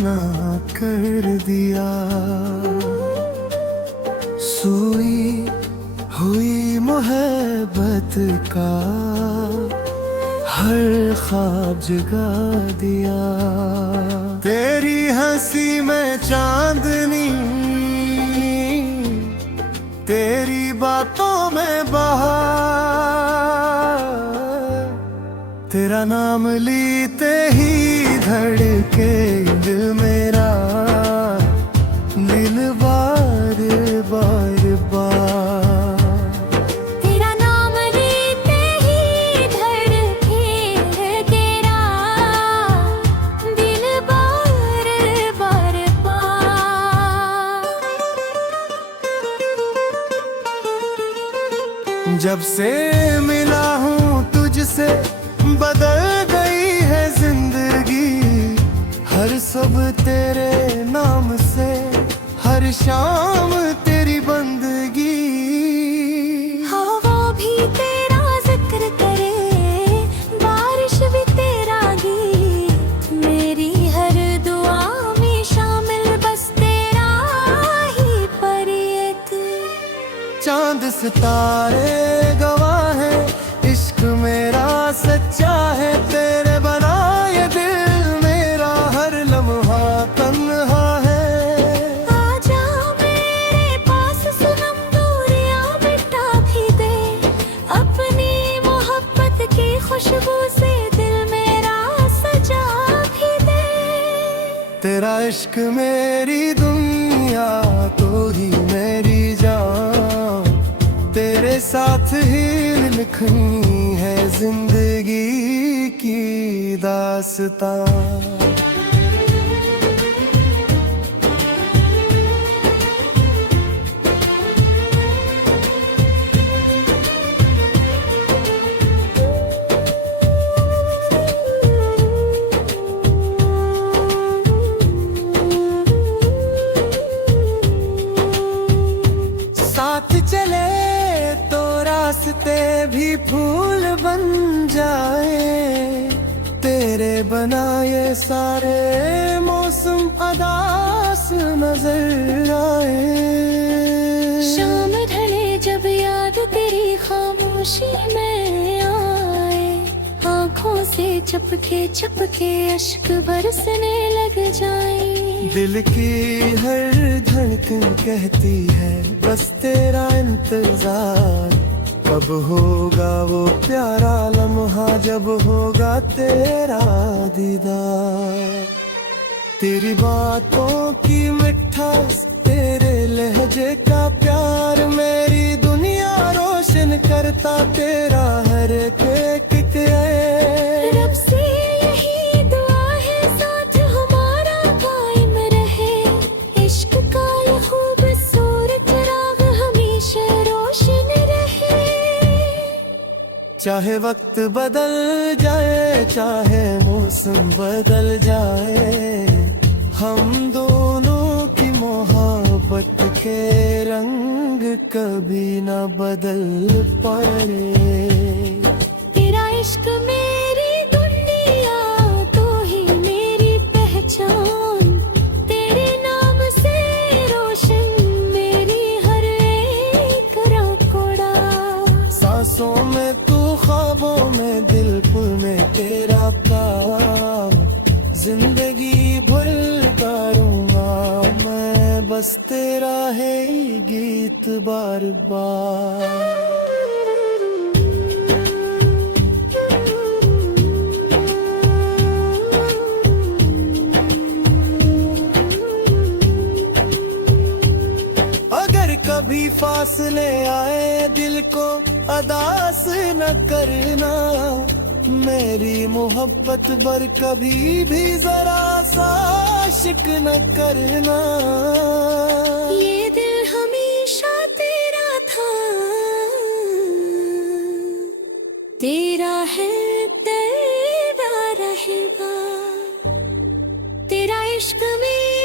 दीवाना कर दिया। सोई हुई मोहब्बत का हर ख्वाब जगा दिया। तेरी हंसी में चांदनी, तेरी बातों में बहार, तेरा नाम लेते ही धड़के दिल मेरा, दिल बार बार बार। तेरा नाम लेते ही धड़के तेरा दिल बार बार बार। जब से मिला हूँ तुझसे बदल गई है जिंदगी। हर सब तेरे नाम से, हर शाम तेरी बंदगी। हवा भी तेरा जिक्र करे, बारिश भी तेरा गीत, मेरी हर दुआ में शामिल बस तेरा ही फरियत। चांद सितारे गवाह है, इश्क मेरा सच्चा है। तेरे बनाए दिल मेरा हर लम्हा तन्हा है। आजा मेरे पास सनम, दूरियां मिटा भी दे, अपनी मोहब्बत की खुशबू से दिल मेरा सजा भी दे। तेरा इश्क मेरी दुनिया, तो ही मेरी जान। तेरे साथ ही लिखनी है जिंदगी की दास्तां। साथ चले तो रास्ते भी फूल बन जाए। तेरे बनाए सारे मौसम अदास नजर आए। शाम ढले जब याद तेरी खामोशी में आए, आँखों से चपके चपके अश्क बरसने लग जाए। दिल की हर धड़कन कहती है बस तेरा इंतजार। कब होगा वो प्यारा लम्हा, जब होगा तेरा दीदार। तेरी बातों की मिठास, तेरे लहजे का प्यार, मेरी दुनिया रोशन करता तेरा हर एक रब से यही दुआ है, साथ हमारा कायम रहे। इश्क का ये खूबसूरत राग हमेशा रोशन रहे। चाहे वक्त बदल जाए, चाहे मौसम बदल जाए, हम दोनों की मोहब्बत के रंग कभी न बदल पाए। तेरा इश्क मेरी दुनिया, तो ही मेरी पहचान, तेरे नाम से रोशन मेरी हर एक राकोड़ा। सांसों में तू, ख्वाबों में, दिल में तेरा प्यार, जिंदगी भर करूँगा मैं बस तेरा है गीत बार बार। अगर कभी फासले आए दिल को अदास न करना, मेरी मोहब्बत पर कभी भी जरा सा शिक न करना। ये दिल हमेशा तेरा था, तेरा है तेरा रहेगा। तेरा इश्क में